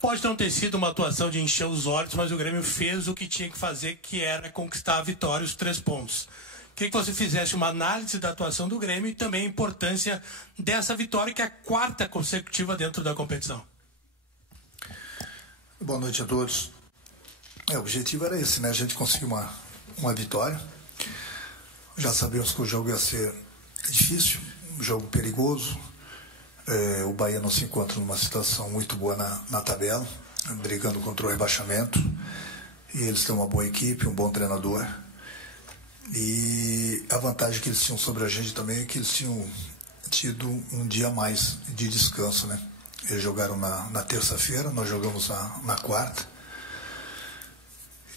Pode não ter sido uma atuação de encher os olhos, mas o Grêmio fez o que tinha que fazer, que era conquistar a vitória, os 3 pontos. Queria que você fizesse uma análise da atuação do Grêmio e também a importância dessa vitória, que é a 4ª consecutiva dentro da competição. Boa noite a todos. O objetivo era esse, né? A gente conseguiu uma vitória. Já sabíamos que o jogo ia ser difícil, um jogo perigoso. O Bahia não se encontra numa situação muito boa na tabela, brigando contra o rebaixamento. E eles têm uma boa equipe, um bom treinador. E a vantagem que eles tinham sobre a gente também é que eles tinham tido um dia a mais de descanso, né? Eles jogaram na terça-feira, nós jogamos na quarta.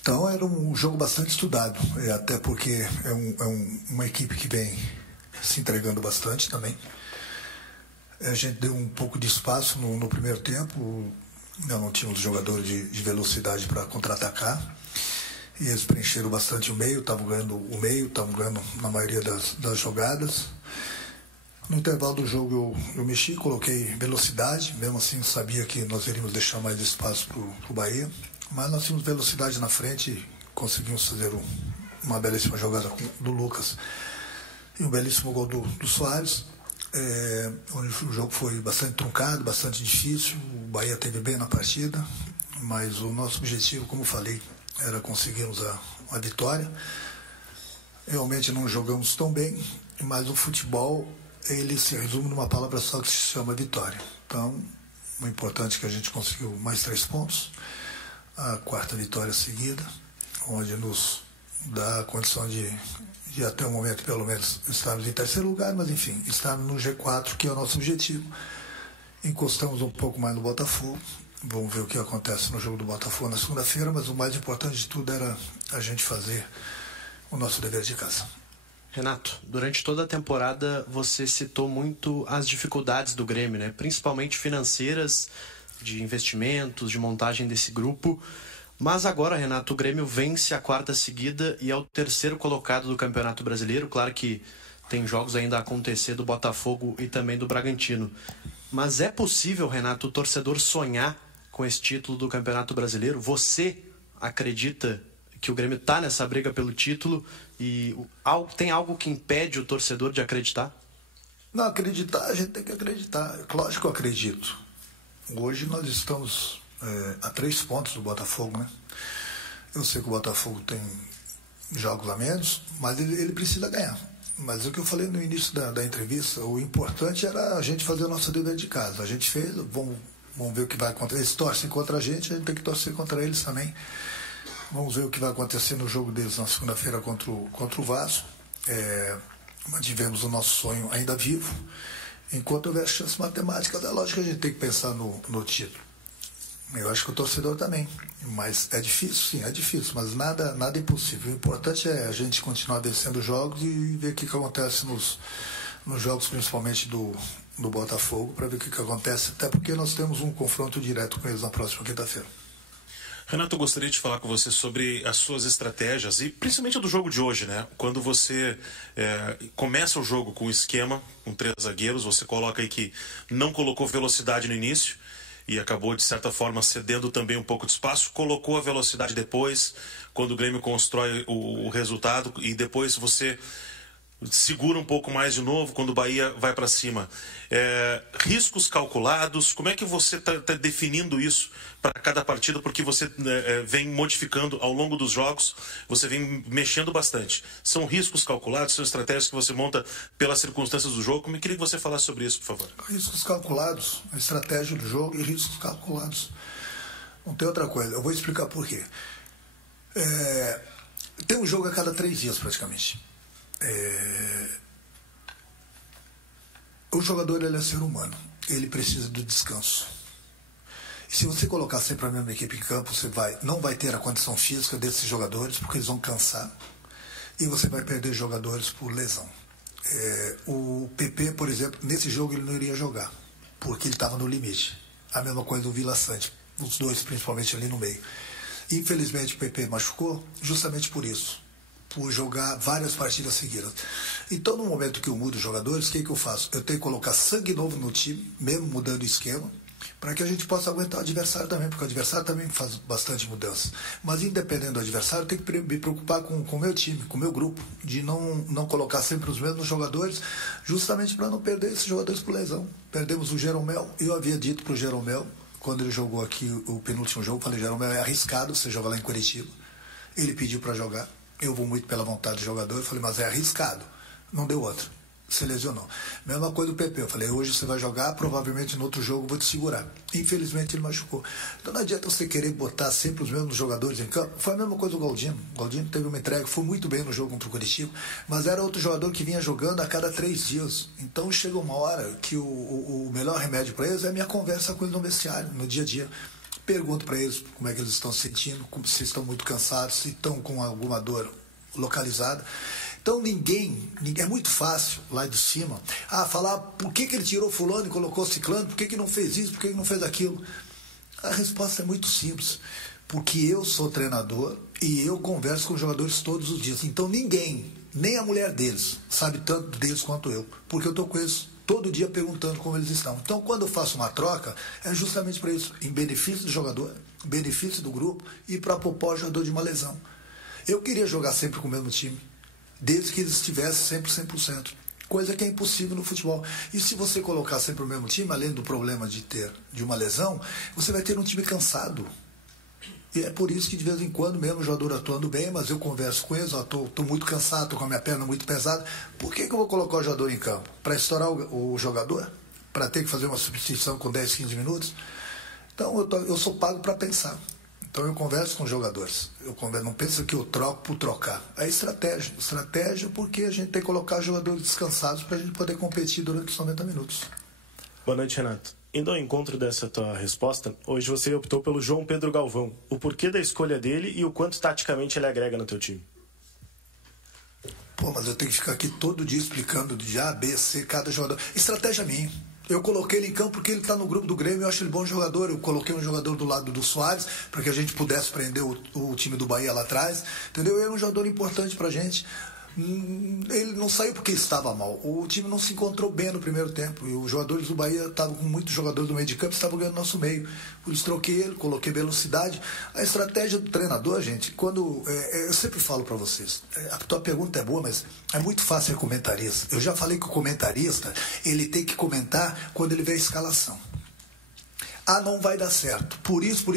Então era um jogo bastante estudado, até porque é uma equipe que vem se entregando bastante também. A gente deu um pouco de espaço no primeiro tempo, não tínhamos jogadores de velocidade para contra-atacar, e eles preencheram bastante o meio, estavam ganhando o meio, estavam ganhando na maioria das jogadas. No intervalo do jogo eu mexi, coloquei velocidade, mesmo assim sabia que nós iríamos deixar mais espaço para o Bahia, mas nós tínhamos velocidade na frente e conseguimos fazer uma belíssima jogada do Lucas e um belíssimo gol do Soares. Onde o jogo foi bastante truncado, bastante difícil. O Bahia teve bem na partida, mas o nosso objetivo, como falei, era conseguirmos a vitória. Realmente não jogamos tão bem, mas o futebol ele se resume numa palavra só que se chama vitória. Então, o importante é que a gente conseguiu mais 3 pontos, a 4ª vitória seguida, onde nos dá a condição de até o momento, pelo menos, estarmos em terceiro lugar, mas enfim, estarmos no G4, que é o nosso objetivo. Encostamos um pouco mais no Botafogo, vamos ver o que acontece no jogo do Botafogo na segunda-feira, mas o mais importante de tudo era a gente fazer o nosso dever de casa. Renato, durante toda a temporada você citou muito as dificuldades do Grêmio, né? Principalmente financeiras, de investimentos, de montagem desse grupo. Mas agora, Renato, o Grêmio vence a 4ª seguida e é o 3º colocado do Campeonato Brasileiro. Claro que tem jogos ainda a acontecer do Botafogo e também do Bragantino. Mas é possível, Renato, o torcedor sonhar com esse título do Campeonato Brasileiro? Você acredita que o Grêmio está nessa briga pelo título e tem algo que impede o torcedor de acreditar? Não, acreditar, a gente tem que acreditar. Lógico que eu acredito. Hoje nós estamos a 3 pontos do Botafogo, né? Eu sei que o Botafogo tem jogos a menos, mas ele precisa ganhar. Mas o que eu falei no início da entrevista, o importante era a gente fazer o nosso dever de casa. A gente fez, vamos ver o que vai acontecer. Eles torcem contra a gente tem que torcer contra eles também. Vamos ver o que vai acontecer no jogo deles na segunda-feira contra o Vasco. Mantivemos o nosso sonho ainda vivo. Enquanto houver chance matemática, é lógico que a gente tem que pensar no título. Eu acho que o torcedor também. Mas é difícil, sim, é difícil, mas nada impossível. O importante é a gente continuar vencendo jogos e ver o que acontece nos jogos, principalmente do Botafogo, para ver o que acontece, até porque nós temos um confronto direto com eles na próxima quinta-feira. Renato, eu gostaria de falar com você sobre as suas estratégias e principalmente a do jogo de hoje, né? Quando você começa o jogo com o esquema, com 3 zagueiros, você coloca aí que não colocou velocidade no início e acabou, de certa forma, cedendo também um pouco de espaço, colocou a velocidade depois, quando o Grêmio constrói o resultado, e depois você segura um pouco mais de novo quando o Bahia vai para cima. Riscos calculados, como é que você está definindo isso para cada partida? Porque você vem modificando ao longo dos jogos, você vem mexendo bastante. São riscos calculados, são estratégias que você monta pelas circunstâncias do jogo? Como eu queria que você falasse sobre isso, por favor. Riscos calculados, a estratégia do jogo e riscos calculados. Não tem outra coisa, eu vou explicar por quê. Tem um jogo a cada 3 dias praticamente. O jogador, ele é ser humano, ele precisa do descanso. E se você colocar sempre a mesma equipe em campo, você não vai ter a condição física desses jogadores, porque eles vão cansar, e você vai perder jogadores por lesão. O PP, por exemplo, nesse jogo ele não iria jogar, porque ele estava no limite. A mesma coisa do Vila Sante, os dois principalmente ali no meio. Infelizmente o PP machucou justamente por isso, por jogar várias partidas seguidas. Então, no momento que eu mudo os jogadores, o que eu faço? Eu tenho que colocar sangue novo no time, mesmo mudando o esquema, para que a gente possa aguentar o adversário também, porque o adversário também faz bastante mudança. Mas independente do adversário, eu tenho que me preocupar com o meu time, com o meu grupo, de não colocar sempre os mesmos jogadores, justamente para não perder esses jogadores por lesão. Perdemos o Jeromel, eu havia dito para o Jeromel, quando ele jogou aqui o penúltimo jogo, falei, Jeromel, é arriscado você jogar lá em Curitiba. Ele pediu para jogar, eu vou muito pela vontade do jogador, eu falei, mas é arriscado, não deu outra. Se lesionou. Mesma coisa do PP. Eu falei, hoje você vai jogar, provavelmente no outro jogo eu vou te segurar. Infelizmente ele machucou. Então não adianta você querer botar sempre os mesmos jogadores em campo. Foi a mesma coisa do Galdino. O Galdino teve uma entrega, foi muito bem no jogo contra o Curitiba, mas era outro jogador que vinha jogando a cada 3 dias. Então chega uma hora que o melhor remédio para eles é a minha conversa com eles no vestiário, no dia a dia. Pergunto para eles como é que eles estão se sentindo, se estão muito cansados, se estão com alguma dor localizada. Então ninguém, é muito fácil lá de cima, falar por que ele tirou fulano e colocou ciclano, por que não fez isso, por que não fez aquilo. A resposta é muito simples, porque eu sou treinador e eu converso com os jogadores todos os dias. Então ninguém, nem a mulher deles, sabe tanto deles quanto eu, porque eu estou com eles todo dia perguntando como eles estão. Então quando eu faço uma troca, é justamente para isso, em benefício do jogador, em benefício do grupo e para poupar o jogador de uma lesão. Eu queria jogar sempre com o mesmo time, desde que eles estivessem sempre 100%, coisa que é impossível no futebol. E se você colocar sempre o mesmo time, além do problema de uma lesão, você vai ter um time cansado. E é por isso que de vez em quando, mesmo o jogador atuando bem, mas eu converso com eles, estou muito cansado, estou com a minha perna muito pesada, por que eu vou colocar o jogador em campo? Para estourar o jogador? Para ter que fazer uma substituição com 10, 15 minutos? Então eu sou pago para pensar. Então eu converso com os jogadores. Não penso que eu troco por trocar. É estratégia. Estratégia porque a gente tem que colocar os jogadores descansados para a gente poder competir durante os 90 minutos. Boa noite, Renato. Indo ao encontro dessa tua resposta, hoje você optou pelo João Pedro Galvão. O porquê da escolha dele e o quanto taticamente ele agrega no teu time? Mas eu tenho que ficar aqui todo dia explicando de A, B, C, cada jogador. Estratégia minha. Eu coloquei ele em campo porque ele está no grupo do Grêmio, eu acho ele bom jogador. Eu coloquei um jogador do lado do Soares para que a gente pudesse prender o time do Bahia lá atrás. Entendeu? Ele é um jogador importante para a gente. Ele não saiu porque estava mal. O time não se encontrou bem no primeiro tempo. E os jogadores do Bahia estavam com muitos jogadores do meio de campo, estavam ganhando nosso meio. Por isso troquei ele, coloquei velocidade. A estratégia do treinador, gente, eu sempre falo para vocês, a tua pergunta é boa, mas é muito fácil ser comentarista. Eu já falei que o comentarista, ele tem que comentar quando ele vê a escalação. Não vai dar certo. Por isso.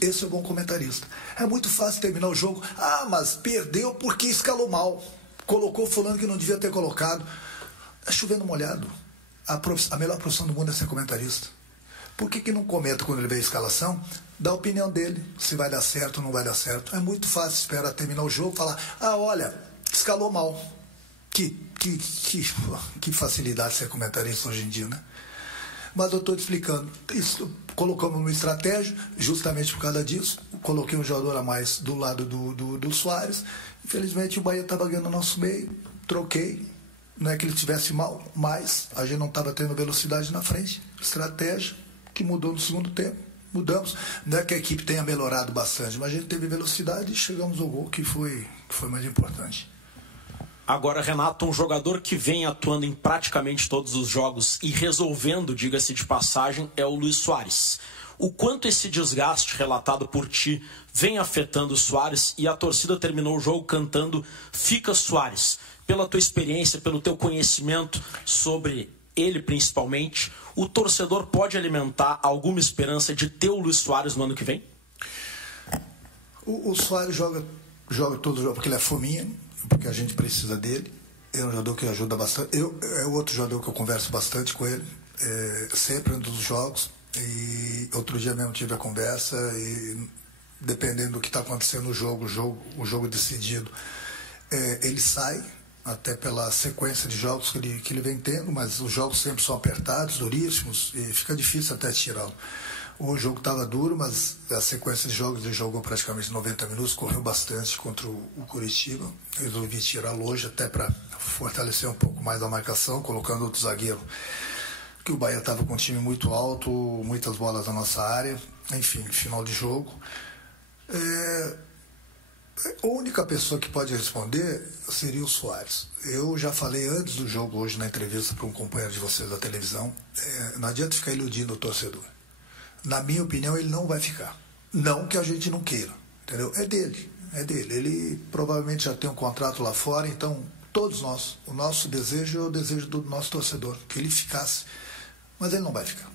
Esse é o bom comentarista. É muito fácil terminar o jogo. Mas perdeu porque escalou mal. Colocou fulano que não devia ter colocado. É chovendo molhado. A melhor profissão do mundo é ser comentarista. Por que não comenta quando ele vê a escalação? Dá a opinião dele, se vai dar certo ou não vai dar certo. É muito fácil esperar terminar o jogo e falar, olha, escalou mal. Que facilidade ser comentarista hoje em dia, né? Mas eu estou te explicando. Isso, colocamos uma estratégia, justamente por causa disso. Coloquei um jogador a mais do lado do Soares. Infelizmente o Bahia estava ganhando o nosso meio. Troquei. Não é que ele estivesse mal, mas a gente não estava tendo velocidade na frente. Estratégia que mudou no segundo tempo. Mudamos. Não é que a equipe tenha melhorado bastante, mas a gente teve velocidade e chegamos ao gol, que foi mais importante. Agora, Renato, um jogador que vem atuando em praticamente todos os jogos e resolvendo, diga-se de passagem, é o Luis Soares. O quanto esse desgaste relatado por ti vem afetando o Soares, e a torcida terminou o jogo cantando Fica Soares. Pela tua experiência, pelo teu conhecimento sobre ele principalmente, o torcedor pode alimentar alguma esperança de ter o Luis Soares no ano que vem? O Soares joga todo jogo porque ele é fominha, porque a gente precisa dele. É um jogador que ajuda bastante. É outro jogador que eu converso bastante com ele, sempre nos jogos. E outro dia mesmo tive a conversa e, dependendo do que está acontecendo no jogo, o jogo decidido, ele sai, até pela sequência de jogos que ele vem tendo, mas os jogos sempre são apertados, duríssimos, e fica difícil até tirá-lo. O jogo estava duro, mas a sequência de jogos ele jogou praticamente 90 minutos, correu bastante contra o Curitiba. Resolvi tirá-lo hoje até para fortalecer um pouco mais a marcação, colocando outro zagueiro, que o Bahia estava com um time muito alto, muitas bolas na nossa área. Enfim, final de jogo. A única pessoa que pode responder seria o Soares. Eu já falei antes do jogo hoje na entrevista para um companheiro de vocês da televisão, não adianta ficar iludindo o torcedor. Na minha opinião, ele não vai ficar. Não que a gente não queira, entendeu? É dele. Ele provavelmente já tem um contrato lá fora, então todos nós, o nosso desejo é o desejo do nosso torcedor, que ele ficasse. Mas ele não vai ficar.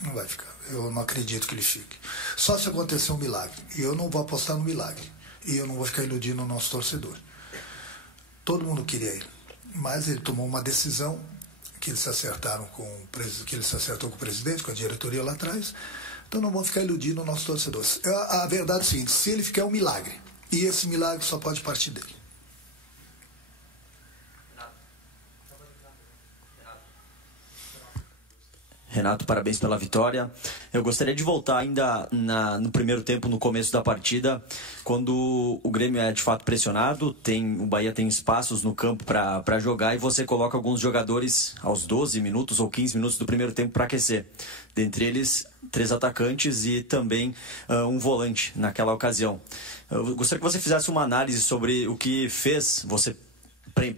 Não vai ficar. Eu não acredito que ele fique. Só se acontecer um milagre. E eu não vou apostar no milagre. E eu não vou ficar iludindo o nosso torcedor. Todo mundo queria ele. Mas ele tomou uma decisão que eles se acertaram que ele se acertou com o presidente, com a diretoria lá atrás. Então não vão ficar iludindo o nosso torcedor. A verdade é o seguinte, se ele ficar é um milagre. E esse milagre só pode partir dele. Renato, parabéns pela vitória. Eu gostaria de voltar ainda no primeiro tempo, no começo da partida, quando o Grêmio é de fato pressionado, o Bahia tem espaços no campo para jogar e você coloca alguns jogadores aos 12 minutos ou 15 minutos do primeiro tempo para aquecer. Dentre eles, 3 atacantes e também um volante naquela ocasião. Eu gostaria que você fizesse uma análise sobre o que fez você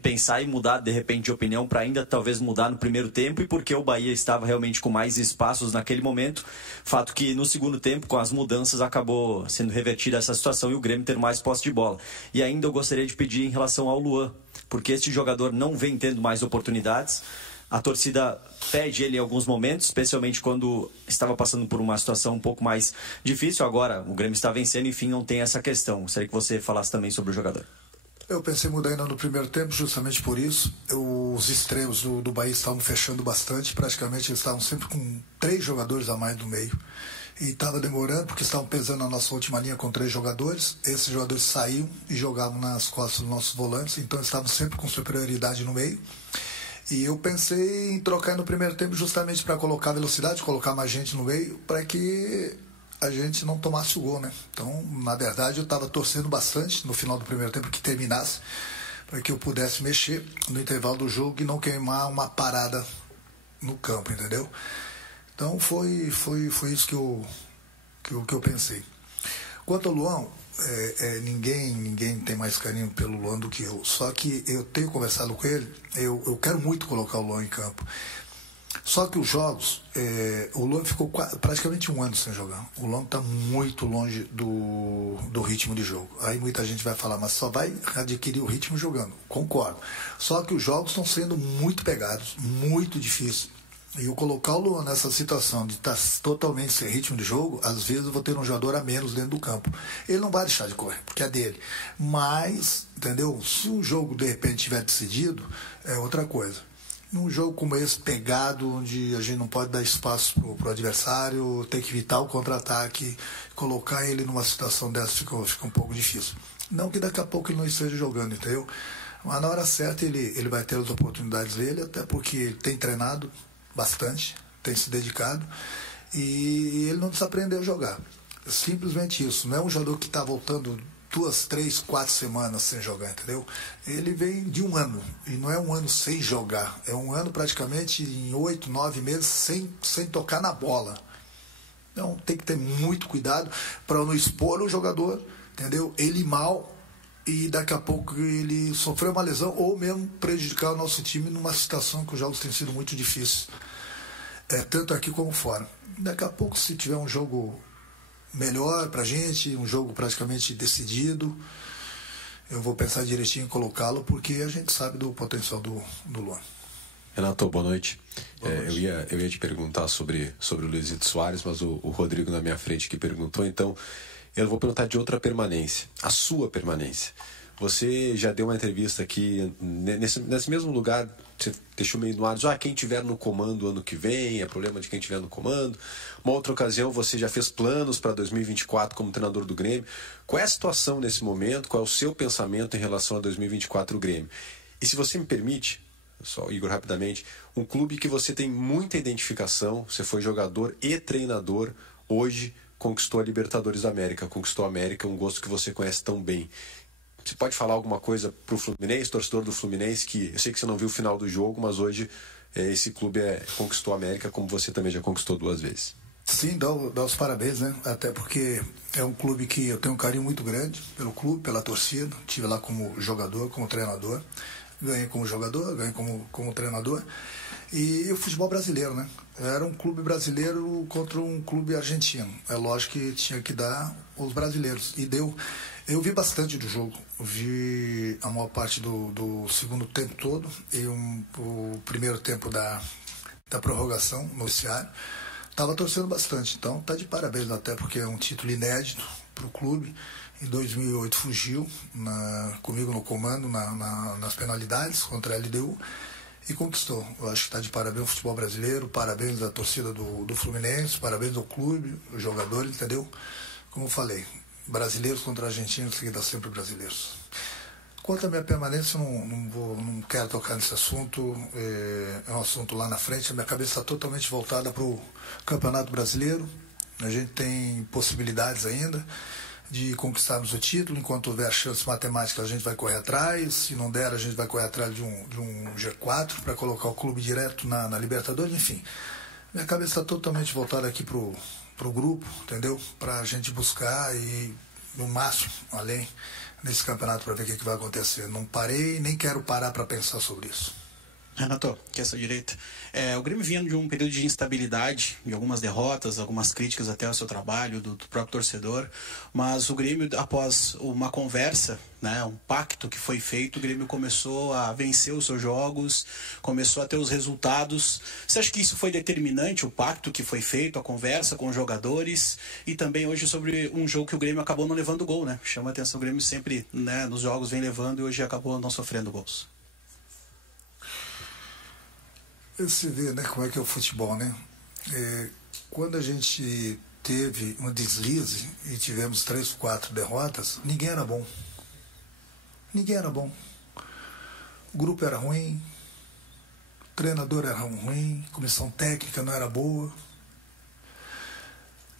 pensar e mudar de repente de opinião para ainda talvez mudar no primeiro tempo e porque o Bahia estava realmente com mais espaços naquele momento, fato que no segundo tempo com as mudanças acabou sendo revertida essa situação e o Grêmio ter mais posse de bola. E ainda eu gostaria de pedir em relação ao Luan, porque este jogador não vem tendo mais oportunidades, a torcida pede ele em alguns momentos, especialmente quando estava passando por uma situação um pouco mais difícil, agora o Grêmio está vencendo, enfim, não tem essa questão. Gostaria que você falasse também sobre o jogador. Eu pensei em mudar ainda no primeiro tempo, justamente por isso. Os extremos do Bahia estavam fechando bastante, praticamente eles estavam sempre com 3 jogadores a mais no meio. E estava demorando, porque estavam pesando a nossa última linha com 3 jogadores. Esses jogadores saíam e jogavam nas costas dos nossos volantes, então eles estavam sempre com superioridade no meio. E eu pensei em trocar no primeiro tempo justamente para colocar velocidade, colocar mais gente no meio, para que a gente não tomasse o gol, né? Então, na verdade, eu estava torcendo bastante no final do primeiro tempo que terminasse, para que eu pudesse mexer no intervalo do jogo e não queimar uma parada no campo, entendeu? Então, foi isso que eu pensei. Quanto ao Luan, ninguém tem mais carinho pelo Luan do que eu. Só que eu tenho conversado com ele, eu quero muito colocar o Luan em campo. Só que os jogos, o Luan ficou praticamente 1 ano sem jogar. O Luan está muito longe do ritmo de jogo. Aí muita gente vai falar, mas só vai adquirir o ritmo jogando. Concordo. Só que os jogos estão sendo muito pegados, muito difíceis. E eu colocar o Luan nessa situação de estar totalmente sem ritmo de jogo, às vezes eu vou ter um jogador a menos dentro do campo. Ele não vai deixar de correr, porque é dele. Mas, entendeu? Se um jogo de repente tiver decidido, é outra coisa. Num jogo como esse, pegado, onde a gente não pode dar espaço pro adversário, tem que evitar o contra-ataque, colocar ele numa situação dessa fica um pouco difícil. Não que daqui a pouco ele não esteja jogando, entendeu? Mas na hora certa ele vai ter as oportunidades dele, até porque ele tem treinado bastante, tem se dedicado, e ele não desaprendeu a jogar. Simplesmente isso. Não é um jogador que está voltando 2, 3, 4 semanas sem jogar, entendeu? Ele vem de 1 ano, e não é 1 ano sem jogar, é 1 ano praticamente em 8, 9 meses sem tocar na bola. Então tem que ter muito cuidado para não expor o jogador, entendeu? Ele mal, e daqui a pouco ele sofrer uma lesão, ou mesmo prejudicar o nosso time numa situação que os jogos têm sido muito difíceis, tanto aqui como fora. Daqui a pouco, se tiver um jogo melhor pra gente, um jogo praticamente decidido, eu vou pensar direitinho em colocá-lo, porque a gente sabe do potencial do Luan. Renato, boa noite. Eu ia te perguntar sobre o Luizito Soares, mas o Rodrigo na minha frente que perguntou, então eu vou perguntar de outra permanência, a sua permanência. Você já deu uma entrevista aqui, nesse mesmo lugar, você deixou meio no ar, quem tiver no comando ano que vem, é problema de quem tiver no comando. Uma outra ocasião, você já fez planos para 2024 como treinador do Grêmio. Qual é a situação nesse momento? Qual é o seu pensamento em relação a 2024 do Grêmio? E se você me permite, só Igor, rapidamente, um clube que você tem muita identificação, você foi jogador e treinador, hoje conquistou a Libertadores da América, conquistou a América, um gosto que você conhece tão bem. Você pode falar alguma coisa para o Fluminense, torcedor do Fluminense, que eu sei que você não viu o final do jogo, mas hoje esse clube conquistou a América, como você também já conquistou 2 vezes. Sim, dá os parabéns, né? Até porque é um clube que eu tenho um carinho muito grande pelo clube, pela torcida. Estive lá como jogador, como treinador. Ganhei como jogador, ganhei como treinador. E o futebol brasileiro, né? Era um clube brasileiro contra um clube argentino. É lógico que tinha que dar os brasileiros. E deu. Eu vi bastante do jogo. Vi a maior parte do segundo tempo todo e o primeiro tempo da prorrogação no vestiário. Estava torcendo bastante. Então tá de parabéns até, porque é um título inédito para o clube. Em 2008 fugiu comigo no comando nas penalidades contra a LDU. E conquistou. Eu acho que está de parabéns o futebol brasileiro, parabéns à torcida do Fluminense, parabéns ao clube, os jogadores, entendeu? Como eu falei, brasileiros contra argentinos, que dá sempre brasileiros. Quanto à minha permanência, não quero tocar nesse assunto, é um assunto lá na frente, a minha cabeça está totalmente voltada para o Campeonato Brasileiro, a gente tem possibilidades ainda de conquistarmos o título. Enquanto houver chances matemáticas, a gente vai correr atrás. Se não der, a gente vai correr atrás de um G4 para colocar o clube direto na Libertadores. Enfim, minha cabeça está totalmente voltada aqui pro grupo, entendeu? Para a gente buscar e no máximo além nesse campeonato para ver o que vai acontecer. Não parei, nem quero parar para pensar sobre isso. Renato, que é essa direita. O Grêmio vinha de um período de instabilidade, de algumas derrotas, algumas críticas até ao seu trabalho, do próprio torcedor, mas o Grêmio, após uma conversa, né, um pacto que foi feito, o Grêmio começou a vencer os seus jogos, começou a ter os resultados. Você acha que isso foi determinante, o pacto que foi feito, a conversa com os jogadores, e também hoje sobre um jogo que o Grêmio acabou não levando gol, né? Chama a atenção, o Grêmio sempre, né, nos jogos vem levando e hoje acabou não sofrendo gols. Você vê, né, como é que é o futebol, né? Quando a gente teve um deslize e tivemos 3, 4 derrotas, ninguém era bom. Ninguém era bom. O grupo era ruim, o treinador era ruim, a comissão técnica não era boa.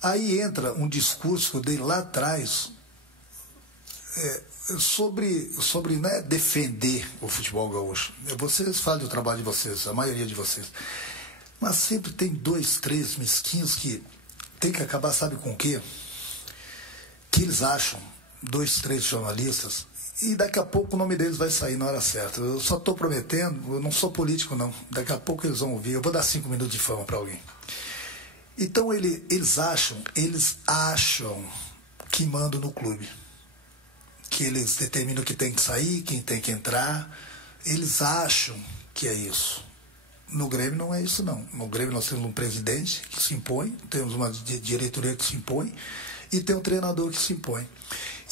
Aí entra um discurso que eu dei lá atrás sobre né, defender o futebol gaúcho. Vocês falam do trabalho de vocês, a maioria de vocês. Mas sempre tem 2, 3 mesquinhos que tem que acabar, sabe com o quê? Que eles acham, 2, 3 jornalistas, e daqui a pouco o nome deles vai sair na hora certa. Eu só estou prometendo, eu não sou político não. Daqui a pouco eles vão ouvir, eu vou dar 5 minutos de fama para alguém. Então eles acham que mandam no clube. Que eles determinam que tem que sair, quem tem que entrar. Eles acham que é isso. No Grêmio não é isso não. No Grêmio nós temos um presidente que se impõe, temos uma diretoria que se impõe e tem um treinador que se impõe.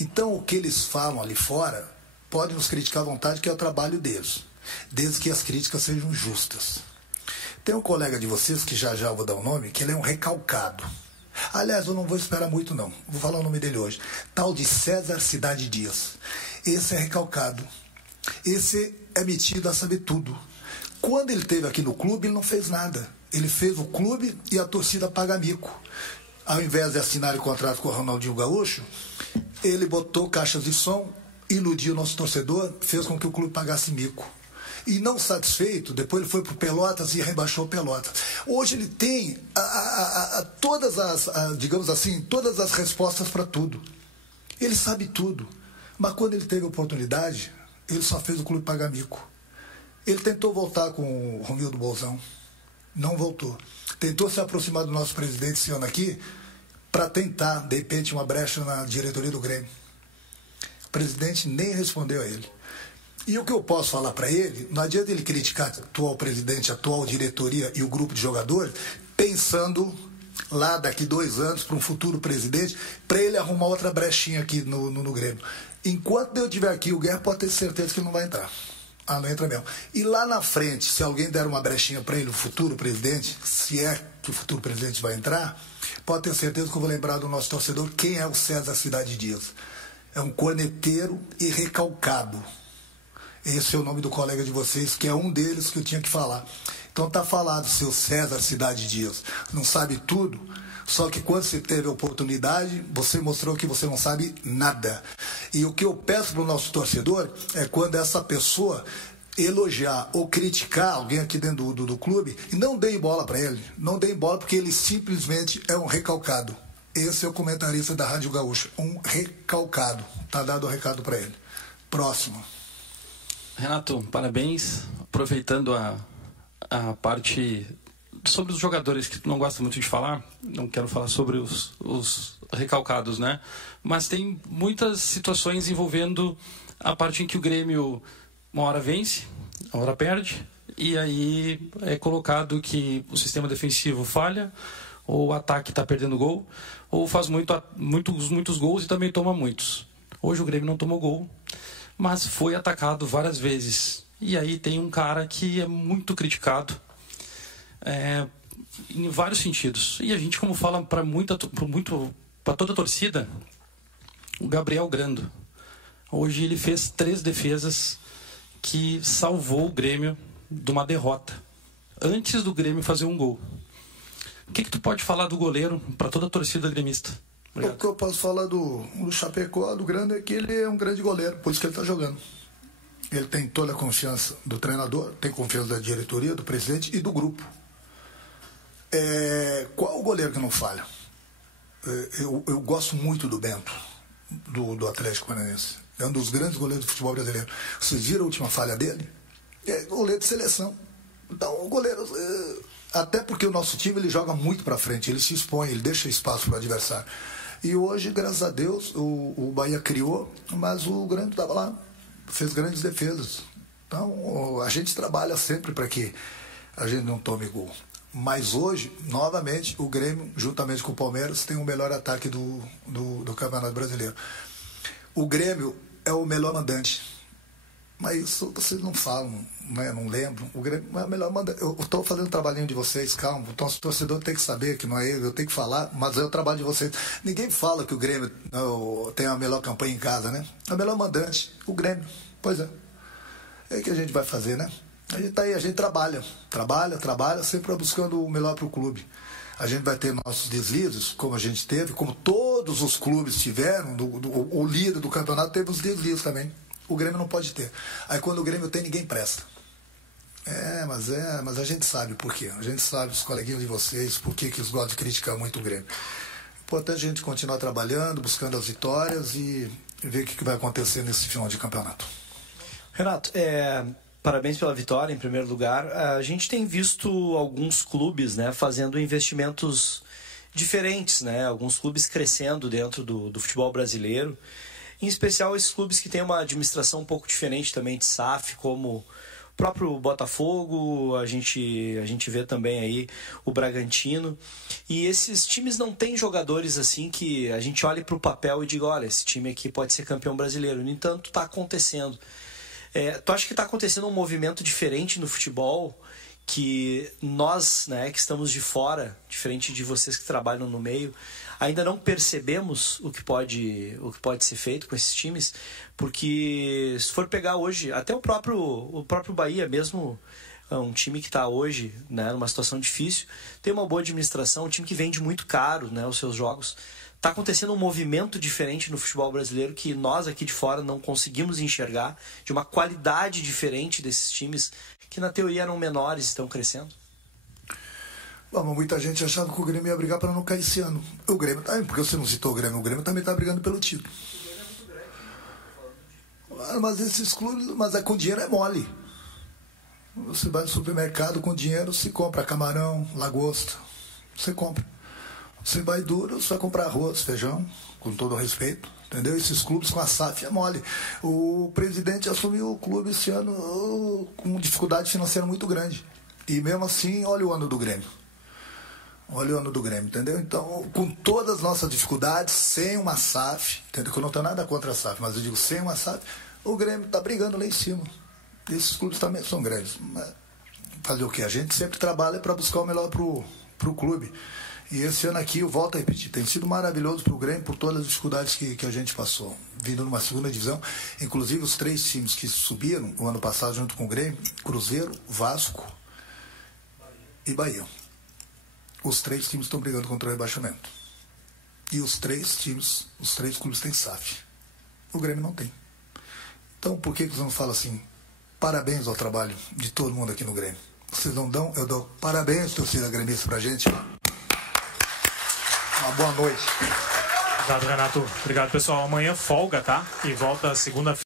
Então o que eles falam ali fora podem nos criticar à vontade, que é o trabalho deles, desde que as críticas sejam justas. Tem um colega de vocês, que já eu vou dar o nome, que ele é um recalcado. Aliás, eu não vou esperar muito não, vou falar o nome dele hoje. Tal de César Cidade Dias. Esse é recalcado. Esse é metido a saber tudo. Quando ele esteve aqui no clube, ele não fez nada. Ele fez o clube e a torcida paga mico. Ao invés de assinar o contrato com o Ronaldinho Gaúcho, ele botou caixas de som, iludiu o nosso torcedor, fez com que o clube pagasse mico. E não satisfeito, depois ele foi para o Pelotas e rebaixou o Pelotas. Hoje ele tem todas as respostas para tudo. Ele sabe tudo. Mas quando ele teve a oportunidade, ele só fez o clube pagar mico. Ele tentou voltar com o Romildo Bolzão. Não voltou. Tentou se aproximar do nosso presidente esse ano aqui para tentar, de repente, uma brecha na diretoria do Grêmio. O presidente nem respondeu a ele. E o que eu posso falar para ele, não adianta ele criticar o atual presidente, a atual diretoria e o grupo de jogadores, pensando lá daqui 2 anos para um futuro presidente, para ele arrumar outra brechinha aqui no Grêmio. Enquanto eu estiver aqui, o Guerra pode ter certeza que ele não vai entrar. Não entra mesmo. E lá na frente, se alguém der uma brechinha para ele, o futuro presidente, se é que o futuro presidente vai entrar, pode ter certeza que eu vou lembrar do nosso torcedor quem é o César Cidade Dias. É um corneteiro e recalcado. Esse é o nome do colega de vocês, que é um deles que eu tinha que falar. Então tá falado, seu César Cidade Dias. Não sabe tudo, só que quando você teve a oportunidade, você mostrou que você não sabe nada. E o que eu peço para o nosso torcedor é quando essa pessoa elogiar ou criticar alguém aqui dentro do clube, e não deem bola para ele. Não deem bola porque ele simplesmente é um recalcado. Esse é o comentarista da Rádio Gaúcha, um recalcado. Tá dado o recado para ele. Próximo. Renato, parabéns. Aproveitando a parte sobre os jogadores, que tu não gosta muito de falar, não quero falar sobre os recalcados, né? Mas tem muitas situações envolvendo a parte em que o Grêmio uma hora vence, uma hora perde, e aí é colocado que o sistema defensivo falha, ou o ataque está perdendo gol, ou faz muitos gols e também toma muitos. Hoje o Grêmio não tomou gol, mas foi atacado várias vezes. E aí tem um cara que é muito criticado em vários sentidos. E a gente, como fala para toda a torcida, o Gabriel Grando. Hoje ele fez 3 defesas que salvou o Grêmio de uma derrota, antes do Grêmio fazer um gol. O que tu pode falar do goleiro para toda a torcida gremista? Obrigado. O que eu posso falar do Chapecó, do Grande, é que ele é um grande goleiro, por isso que ele está jogando. Ele tem toda a confiança do treinador, tem confiança da diretoria, do presidente e do grupo. Qual o goleiro que não falha? Eu gosto muito do Bento, do Atlético Paranaense. É um dos grandes goleiros do futebol brasileiro. Vocês viram a última falha dele? É goleiro de seleção. Então, o goleiro... Até porque o nosso time ele joga muito para frente, ele se expõe, ele deixa espaço para o adversário. E hoje, graças a Deus, o Bahia criou, mas o Grande estava lá, fez grandes defesas. Então, a gente trabalha sempre para que a gente não tome gol. Mas hoje, novamente, o Grêmio, juntamente com o Palmeiras, tem o melhor ataque do Campeonato Brasileiro. O Grêmio é o melhor mandante. Mas isso vocês não falam, né? Não lembram. O Grêmio é o melhor mandante. Eu estou fazendo o trabalhinho de vocês, calma. O nosso torcedor tem que saber que não é eu tenho que falar, mas é o trabalho de vocês. Ninguém fala que o Grêmio tem a melhor campanha em casa, né? É o melhor mandante, o Grêmio. Pois é. É o que a gente vai fazer, né? A gente tá aí, a gente trabalha, sempre buscando o melhor para o clube. A gente vai ter nossos deslizes, como a gente teve, como todos os clubes tiveram, o líder do campeonato teve os deslizes também. O Grêmio não pode ter. Aí quando o Grêmio tem, ninguém presta. Mas a gente sabe por quê. A gente sabe, os coleguinhas de vocês, por que eles gostam de criticar muito o Grêmio. Importante a gente continuar trabalhando, buscando as vitórias e ver o que vai acontecer nesse final de campeonato. Renato, parabéns pela vitória, em primeiro lugar. A gente tem visto alguns clubes, né, fazendo investimentos diferentes, né? Alguns clubes crescendo dentro do futebol brasileiro. Em especial esses clubes que têm uma administração um pouco diferente também de SAF, como o próprio Botafogo, a gente vê também aí o Bragantino. E esses times não têm jogadores assim que a gente olhe para o papel e diga, olha, esse time aqui pode ser campeão brasileiro. No entanto, está acontecendo. Tu acha que está acontecendo um movimento diferente no futebol, que nós, né, que estamos de fora, diferente de vocês que trabalham no meio, ainda não percebemos o que pode ser feito com esses times? Porque se for pegar hoje, até o próprio Bahia mesmo, um time que está hoje, né, numa situação difícil, tem uma boa administração, um time que vende muito caro, né, os seus jogos. Está acontecendo um movimento diferente no futebol brasileiro que nós aqui de fora não conseguimos enxergar, de uma qualidade diferente desses times que na teoria eram menores e estão crescendo? Bom, muita gente achava que o Grêmio ia brigar para não cair esse ano. O Grêmio tá, porque você não citou o Grêmio também está brigando pelo título. Mas esses clubes, com dinheiro é mole. Você vai no supermercado com dinheiro, se compra camarão, lagosta, você compra. Você vai duro, você vai comprar arroz, feijão, com todo o respeito, entendeu? Esses clubes com a SAF é mole. O presidente assumiu o clube esse ano com dificuldade financeira muito grande. E mesmo assim, olha o ano do Grêmio. Olha o ano do Grêmio, entendeu? Então, com todas as nossas dificuldades, sem uma SAF, entendeu? Que eu não tenho nada contra a SAF, mas eu digo sem uma SAF, o Grêmio está brigando lá em cima. Esses clubes também são grandes. Mas fazer o quê? A gente sempre trabalha para buscar o melhor pro clube. E esse ano aqui, eu volto a repetir, tem sido maravilhoso para o Grêmio por todas as dificuldades que a gente passou. Vindo numa segunda divisão, inclusive os 3 times que subiram o ano passado junto com o Grêmio, Cruzeiro, Vasco e Bahia. Os 3 times estão brigando contra o rebaixamento. E os 3 clubes têm SAF. O Grêmio não tem. Então por que você não fala assim, parabéns ao trabalho de todo mundo aqui no Grêmio? Vocês não dão, eu dou parabéns, torcida gremista, pra gente. Uma boa noite. Obrigado, Renato. Obrigado, pessoal. Amanhã folga, tá? E volta segunda-feira.